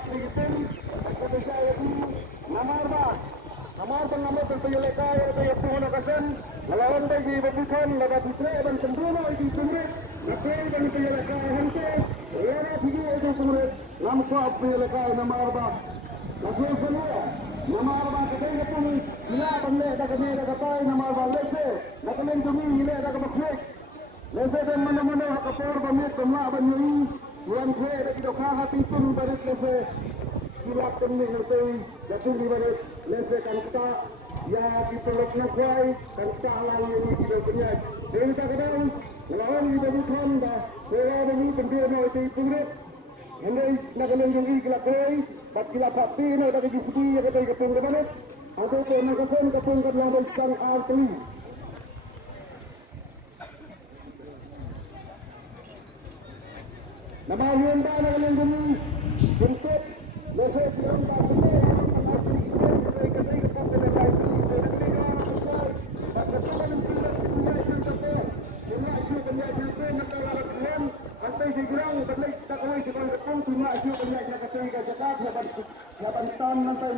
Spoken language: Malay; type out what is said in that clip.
Kritin, Indonesia lagi Namarba. Namarba ngambil terpilihkan yang Tuhan akan melawan bagi berbukan lawan Putra dan sembrono itu sumber. Maka dan terpilihkan hante, era tiga itu sumber. Nampak terpilihkan Namarba. Langsung semua. Namarba katanya pun bila benda dah kena dah kapai Namarba lese. Nak kena jumi bila dah kemaklik. Lese dan mana-mana kapur pamit kemak banyui. Tuan saya dah kita hati pun baris lese. Silap kami nanti jatuh di baris lese kan kita. Ya kita lekna kuai kan kita halang ini kita punya. Dan kita kadang melawan kita bukan dah. Saya ini pendiri itu pungrit. Andai nak kena jumi kita kuai. Bat kita pasti nak ada di segi yang kita ikut pungrit mana. Atau nak kapung kan yang bersang arti. Nama Hyundai nak kena jumi. Untuk lesai Hyundai ini. Sampai